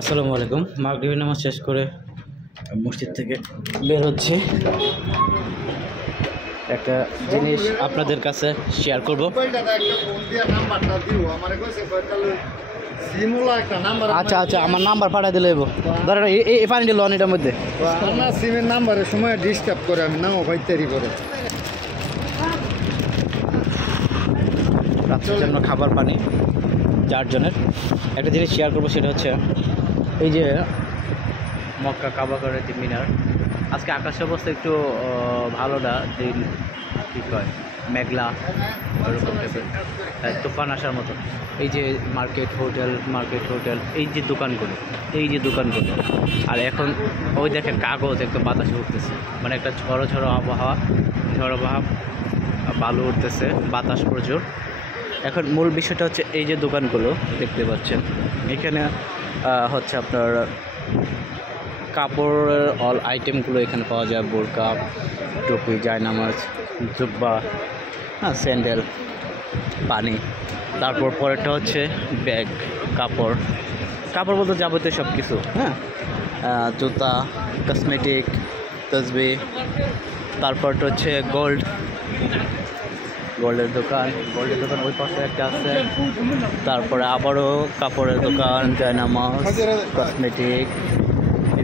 আসসালামু আলাইকুম। মাগরিবের নামাজ শেষ করে মসজিদ থেকে বের হচ্ছে, একটা জিনিস আপনাদের কাছে শেয়ার করব। আচ্ছা আচ্ছা, আমার নাম্বার পাঠিয়ে দিলে ধরেন এই পানিটি লন এটার মধ্যে সিমের নাম্বারের সময় ডিস্টার্ব করে, আমি নাও ভাইতারি করে রাত্রের জন্য খাবার পানি 4 জনের। একটা জিনিস শেয়ার করবো, সেটা হচ্ছে এই যে মক্কা কাবা ঘরের যে মিনার। আজকে আকাশের অবস্থা একটু ভালো না, দিন কী কয় মেঘলা ওরকম টাইপের, তুফান আসার মতো। এই যে মার্কেট হোটেল, এই যে দোকানগুলো, আর এখন ওই দেখেন কাগজ একদম বাতাসে উঠতেছে, মানে একটা ঝড়ো আবহাওয়া, বালু উঠতেছে, বাতাস প্রচুর। এখন মূল বিষয়টা হচ্ছে এই যে দোকানগুলো দেখতে পাচ্ছেন, এখানে হচ্ছে আপনার কাপড়ের অল আইটেমগুলো এখানে পাওয়া যায়। বোরকা, টুপি, জায়নামাজ, জুব্বা, স্যান্ডেল, পানি। তারপর পরেরটা হচ্ছে ব্যাগ, কাপড় বলতে যাবতীয় সব কিছু, জুতা, কসমেটিক, তসবি। তারপরটা হচ্ছে গোল্ডের দোকান ওই পাশে একটা আছে। তারপরে আবারও কাপড়ের দোকান, জায়নামাজ, কসমেটিক,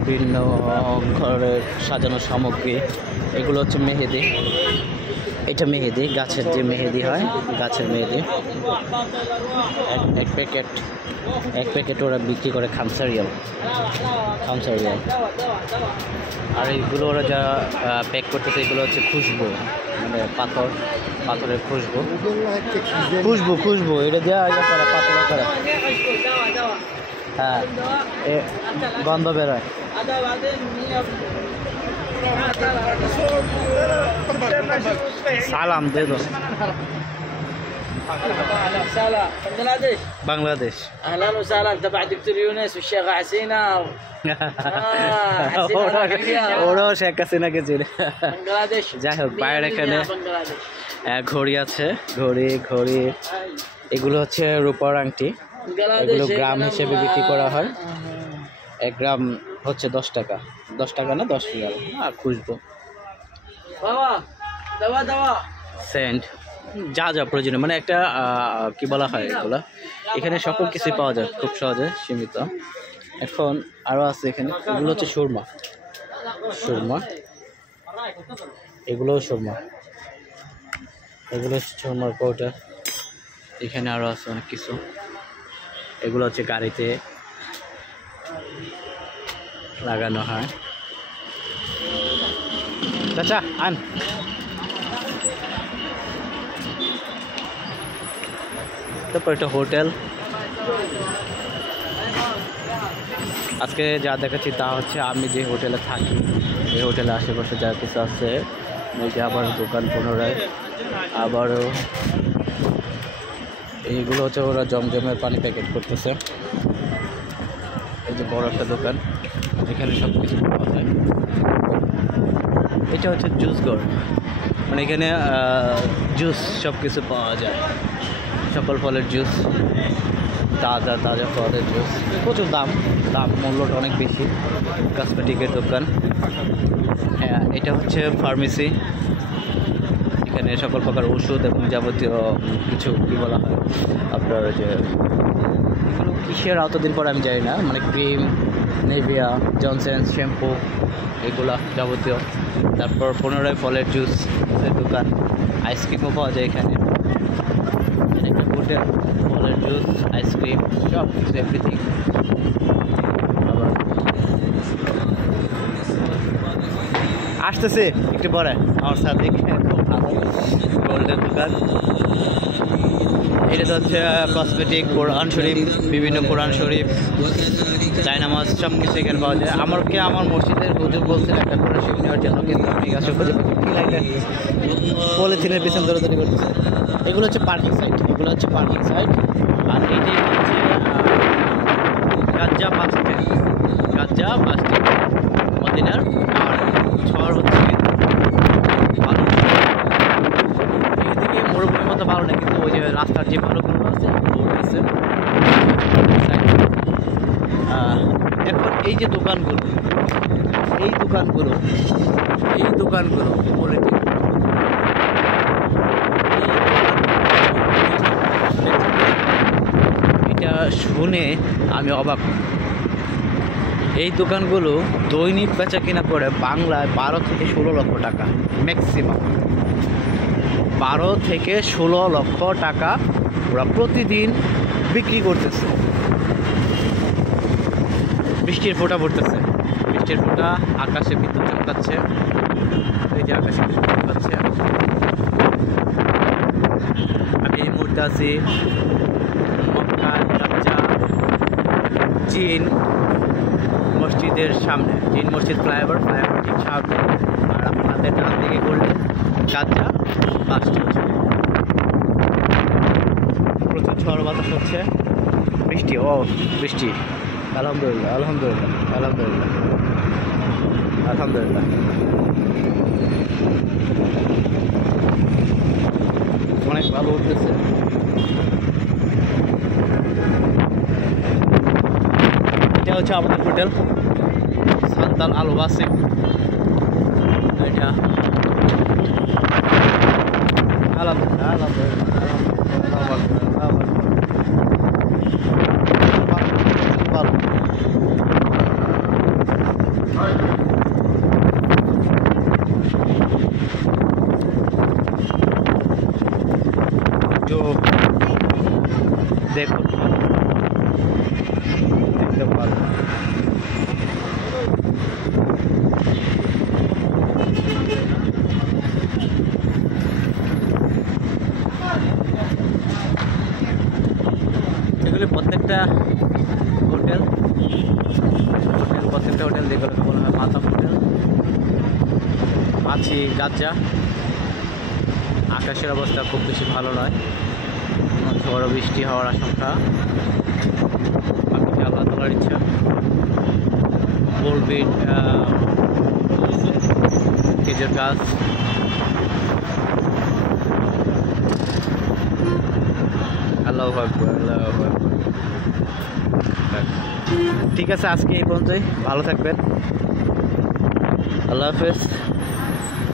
বিভিন্ন ঘরের সাজানোর সামগ্রী। এগুলো হচ্ছে মেহেদি, এটা মেহেদি, গাছের যে মেহেদি হয়, গাছের মেহেদি। এক প্যাকেট ওরা বিক্রি করে খামসারিয়াল। আর এইগুলো ওরা যা প্যাক করতেছে, এগুলো হচ্ছে খুশবু, মানে পাথরের খুশবু এটা দেওয়া করা, পাথর করা। হ্যাঁ, গন্ধ বেরোয়। সালাম দে দো। বাংলাদেশ। اهلا وسهلا تبع دكتور يونس والشيخ حسينه ওরাও শেখ হাসিনা কে চিনে। বাংলাদেশ। যাই হোক, বাইরে এখানে ঘড়ি আছে, ঘড়ি এগুলো হচ্ছে রূপার আংটি। এগুলো গ্রাম হিসেবে বিক্রি করা হয়। 1 গ্রাম হচ্ছে 10 টাকা না 10 রিয়াল। আর খুশবো, সেন্ট, যা প্রয়োজনীয়, মানে একটা কি বলা হয় এগুলা, এখানে সকল কিছুই পাওয়া যায় খুব সহজে, সীমিত। এখন আরও আছে এখানে, এগুলো হচ্ছে সুরমা, এগুলোও সুরমার পাউডার। এখানে আরও আছে অনেক কিছু। এগুলো হচ্ছে গাড়িতে লাগানো হয়। চাচা আন। তারপর একটা হোটেল। আজকে যা দেখাচ্ছি তা হচ্ছে আমি যে হোটেলে থাকি, এই হোটেলে আশেপাশে যা কিছু আছে। এই যে আবার দোকান পুনরায়, আবারও এইগুলো হচ্ছে ওরা জমজমের পানি প্যাকেট করতেছে। এই যে বড় একটা দোকান, এখানে সব কিছু পাওয়া যায়। এটা হচ্ছে জুস ঘর, মানে এখানে জুস সব কিছু পাওয়া যায়, সকল ফলের জুস, তাজা ফলের জুস। প্রচুর দাম মূল্যটা অনেক বেশি। কসমেটিকের দোকান। হ্যাঁ, এটা হচ্ছে ফার্মেসি, এখানে সকল প্রকার ওষুধ এবং যাবতীয় কিছু কী বলা হয় আপনার, যে এগুলো কিসের অতদিন পর আমি জানি না, মানে ক্রিম, নেভিয়া, জনসেন্স, শ্যাম্পু, এগুলা যাবতীয়। তারপর পুনরায় ফলের জুসের দোকান, আইসক্রিমও পাওয়া যায় এখানে। একটা হোটেল, ফলের জুস, আইসক্রিম, সব কিছু, এভরিথিং। আবার আসতেছে একটু পরে আমার সাথে গোল্ডের দোকান। এটা তো হচ্ছে কসমেটিক, কোরআন শরীফ, বিভিন্ন কোরআন শরীফ, জায়নামাজ, সব কিছু এখানে পাওয়া যায়। আমার মসজিদের হুজুর বলছিল একটা কোরআন শরীফ নেওয়ার জন্য, কিন্তু আমি গাছে খুঁজে পলিথিনের পিছনে দৌড়াদৌড়ি করতেছে। এগুলো হচ্ছে পার্কিং সাইট, আর এইটাই হচ্ছে গাজ্জা বাস স্ট্যান্ড মদিনার। আর শহর হচ্ছে এইদিকে মরুভূমির মতো ভালো না, কিন্তু ওই যে রাস্তার যে ভালোগুলো আছে এই যে দোকানগুলো, এই দোকানগুলো কোয়ালিটি, এটা শুনে আমি অবাক। এই দোকানগুলো দৈনিক বেচা কিনা করে বাংলায় 12 থেকে 16 লক্ষ টাকা ম্যাক্সিমাম। 12 থেকে 16 লক্ষ টাকা ওরা প্রতিদিন বিক্রি করতেছে। বৃষ্টির ফোঁটা পড়তেছে, বৃষ্টির ফোঁটা, আকাশে বিদ্যুৎ চমকাচ্ছে, এই যে আকাশে বিদ্যুৎ চমকাচ্ছে। আমি এই মুহূর্তে আছি মক্কা গাজ্জা চীন মসজিদের সামনে, চীন মসজিদ ফ্লাইওভার ঠিক সামনে। আর আপনাদের ডান দিকে করলে গাজ্জা বাস স্ট্যান্ড। প্রচুর ঝড় বাতাস হচ্ছে, বৃষ্টি, বৃষ্টি। আলহামদুলিল্লাহ, আলহামদুলিল্লাহ, আলহামদুলিল্লাহ, আলহামদুলিল্লাহ। অনেক ভালো উঠতেছে। এটা হচ্ছে আমাদের হোটেল সান্তাল আল ওয়াসিম। এটা আলহামদুলিল্লাহ, আলহামদুলিল্লাহ, দেখুন, দেখতে পারো। এগুলি প্রত্যেকটা হোটেল, প্রত্যেকটা হোটেল যেগুলোকে বলা হয় মাতাম হোটেল। আছি গাজ্জা। আকাশের অবস্থা খুব বেশি ভালো নয়, ঝড় বৃষ্টি হওয়ার আশঙ্কা। বাকি আল্লাহ তাআলার ইচ্ছা। বোলবিট, খেজুর গাছ, আল্লাহু আকবার, আল্লাহু আকবার। ঠিক আছে, আজকে এই পর্যন্তই। ভালো থাকবেন, আল্লাহ হাফেজ।